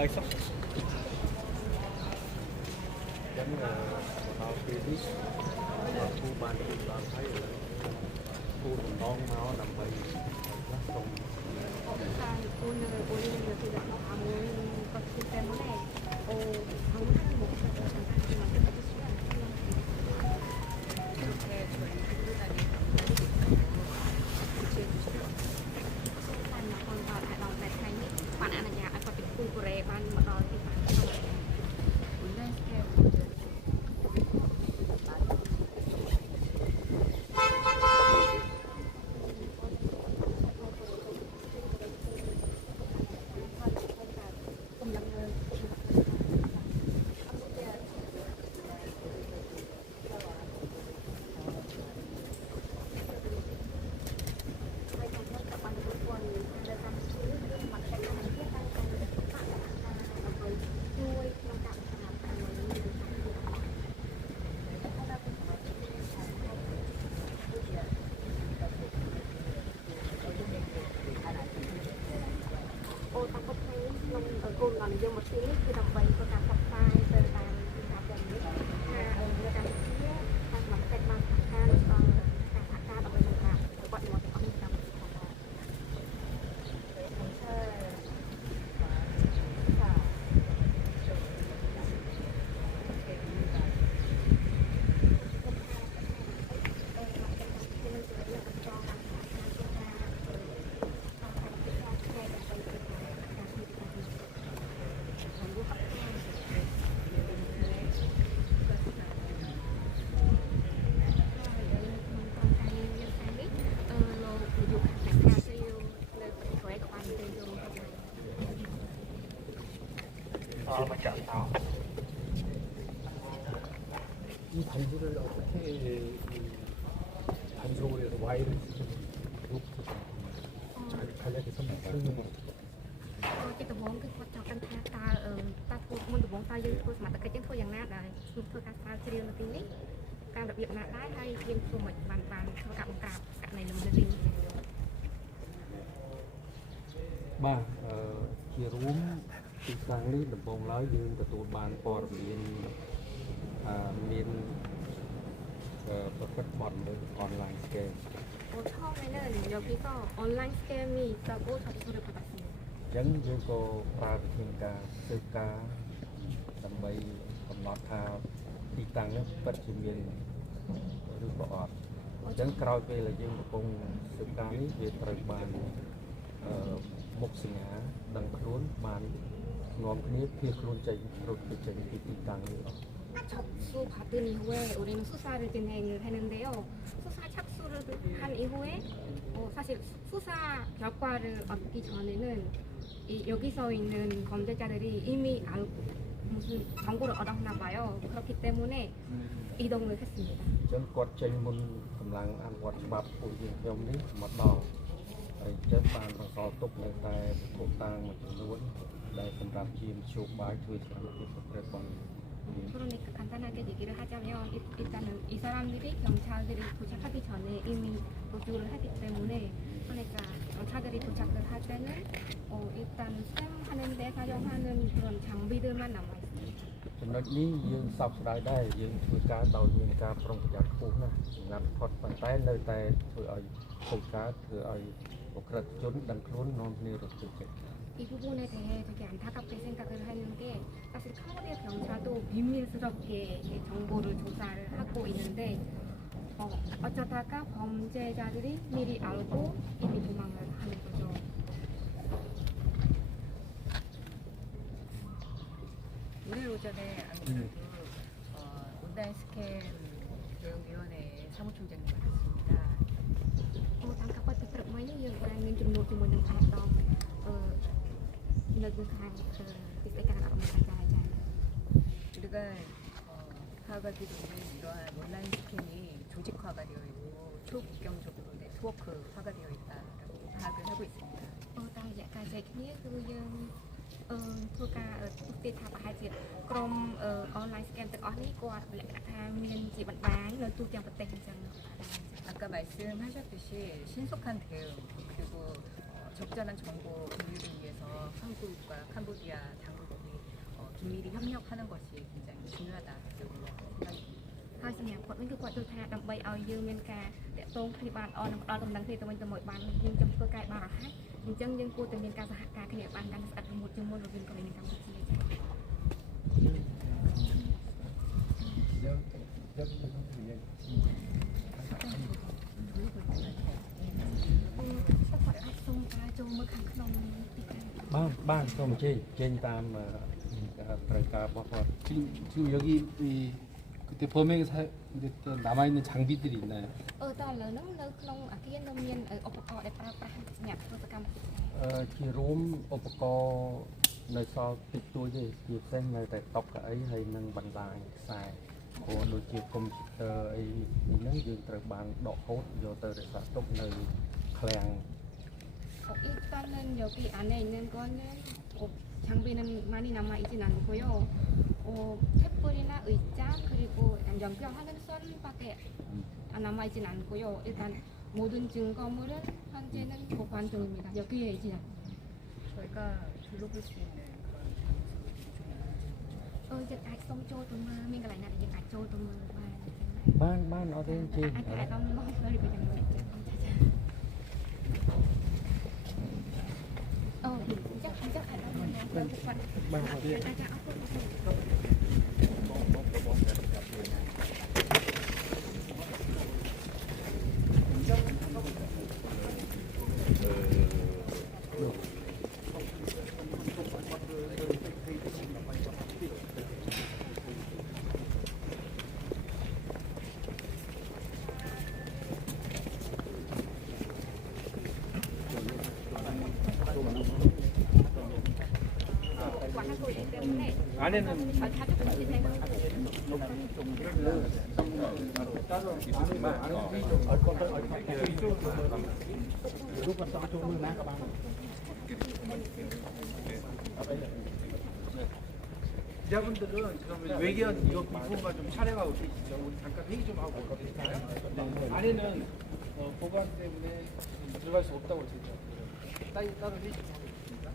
ơi sắp Chắn là tao khi biết là khu ban thì tao thấy là khu đồng nón nó nằm bay rất không 일단 오늘 여기 아무 것들 때문에 방문하지 못해서 잠깐 좀 만들어주시면 이렇게 저희 부부단이 구체해 주시면 bạn mà còn vào lại đọc lại thành bạn ăn ở nhà ăn có cái khu của rẻ bạn mà đòi thì phải không 온라인 스케일 먼저 ô tăng cấp thấy nông ở cồn còn dương một tí thì đồng bày củaการ subscribe ទៅតាមទីផ្សារទាំងនេះថានៅកម្ពុជាតាមមកតែបានថាការដល់ការសហការដើម្បីនឹងការគាត់មកទាំងអស់នេះតាមទីផ្សារmà chọn tao 이 단지를 어떻게 단속을 해서 와이를 놓고서 잘 간략해서 설명을 ជាដំបូងគឺគាត់ចង់ដឹងថាតើធ្វើមុនដំបូងតើយើងធ្វើសមត្ថកិច្ចយើងធ្វើយ៉ាងណាដែរធ្វើការស្រាវជ្រាវនៅទីនេះតាមរបៀបណាដែរហើយយើងធ្វើមិនបានធ្វើការបង្ក្រាបករណីលំនៅទីនេះ បាទជារួមទីតាំងនេះដំបូងឡើយយើងទទួលបានព័ត៌មានមានប្រកបបទលើ online scam 처음에는 여기서 온라인 스캠이 있다고 접수를 받았습니다. អញ្ចឹងយើងក៏ប្រើវិធីការស៊ើបការដើម្បីកំណត់ថាទីតាំងនេះពិតជាមានឬក៏អត់អញ្ចឹងក្រោយពេលដែលយើងកំពុងស៊ើបការនេះវាត្រូវបានមុខសញ្ញាដឹងខ្លួនបាននាំគ្នាភៀសខ្លួនចេញរត់ទៅចេញពីទីតាំងនេះ 접수 받은 이후에 우리는 수사를 진행을 했는데요. 수사 착수를 한 이후에 사실 수사 결과를 얻기 전에는 여기서 있는 범죄자들이 이미 알고 무슨 정보를 얻었나 봐요. 그렇기 때문에 이동을 했습니다. អញ្ចឹងគាត់ចេញមុនកម្លាំងអនុវត្តច្បាប់ពួកយើងខ្ញុំនេះមកដល់ហើយអញ្ចឹងបានបន្សល់ទុកនៅតែពុកតាំងមួយចំនួនដែលសម្រាប់ជាមធ្យោបាយជួយសម្រាប់ភាពប្រព្រឹត្តរបស់ 그러니까 간단하게 얘기를 하자면 일단은 이 사람들이 경찰들이 도착하기 전에 이미 도주를 했기 때문에 그러니까 경찰들이 도착을 할 때는 일단 수행하는 데 사용하는 그런 장비들만 남아 있습니다. ចំណុចនេះយើងសោកស្ដាយដែរយើងធ្វើការដោយមានការប្រុងប្រយ័ត្នខ្ពស់ណាស់សម្រាប់ផុតប៉ុន្តែនៅតែធ្វើឲ្យខូចការធ្វើឲ្យអក្រិតជនដឹងខ្លួននាំគ្នារត់ទៅចេញ 이 부분에 대해 되게 안타깝게 생각을 하는 게 사실 캄보디아 경찰도 비밀스럽게 정보를 조사를 하고 있는데 어쩌다가 범죄자들이 미리 알고 이미 도망을 하는 거죠. 오늘 오전에 아무래도 온라인 스캔 대응위원회 사무총장님 만났습니다. 당각 qua thực mấy nhưng đang nên chụp một chụp mình phải đo nơi thứ hai thì sẽ càng tạo một cái dài dài. 우리가 파악하기로 이러한 온라인 스캔이 조직화가 되어 있고 초국경적으로 네트워크화가 되어 있다라고 파악을 하고 있습니다. tại dạ cái dạy kiaគឺយើងធ្វើការទុកទៀតថាប្រហែលជាក្រុម online scam ទាំងអស់នេះគាត់លក្ខណៈថាមានជាបណ្ដាញនៅទូទាំងប្រទេសអញ្ចឹង 아까 말씀하셨듯이 신속한 대응 그리고 적절한 정보 공유를 위해서 한국과 캄보디아 당국과 긴밀히 협력하는 것이 굉장히 중요하다 생각합니다. ហើយសម្រាប់គាត់វិញគឺគាត់យល់ថាដើម្បីឲ្យយើងមានការតាក់ទងគ្នាបានល្អនិងផ្ដល់ដំណឹងគ្នាទៅវិញទៅមកបានយើងចង់ធ្វើការបានរហ័សអញ្ចឹងយើងគួរតែមានការសហការគ្នាបានកាន់ស្អិតរមួតជាងមុនរវាងកូរ៉េនិងកម្ពុជាចា៎ បានសូមចេញតាមត្រូវការរបស់គាត់ 지금 여기 그때 범행에 사용됐던 남아있는 장비들이 있나요? តើឥឡូវហ្នឹងនៅក្នុងអាគារនៅមានឧបករណ៍ដែលប្រើប្រាស់សម្រាប់ធ្វើសកម្មភាព ជារួមឧបករណ៍នៅសល់តិចតួចទេជាពិសេសនៅតែតុកកៅអីហើយនឹងបណ្ដាញខ្សែព្រោះដូចជាកុំព្យូទ័រអីហ្នឹងយើងត្រូវបានដកហូតយកទៅរក្សាទុកនៅឃ្លាំង Ikutkan 여기 안에 있는 거는 장비는 많이 남아 있진 않고요. 횃불이나 의자 그리고 연결하는 선밖에 남아 있진 않고요. 일단 모든 증거물은 현재는 보관 중입니다. 여기에 있지 않아요. 저희가 둘러볼 수 있는 Dân ai xong trôi tụi mơ, mình lại là dân ai trôi tụi mơ បានអត់ទេជិះ Anh phải đóng nó hơi bị chẳng được. Chắc ai đóng nóបានអត់ទេ 안에는 기자분들은 지금 외견 이거 부분만 좀 촬영하고 계시죠. 우리 잠깐 회의 좀 하고 있거든요. 안에는 보관 때문에 들어갈 수 없다고 저희가 따로 회의 좀 하고 있습니다.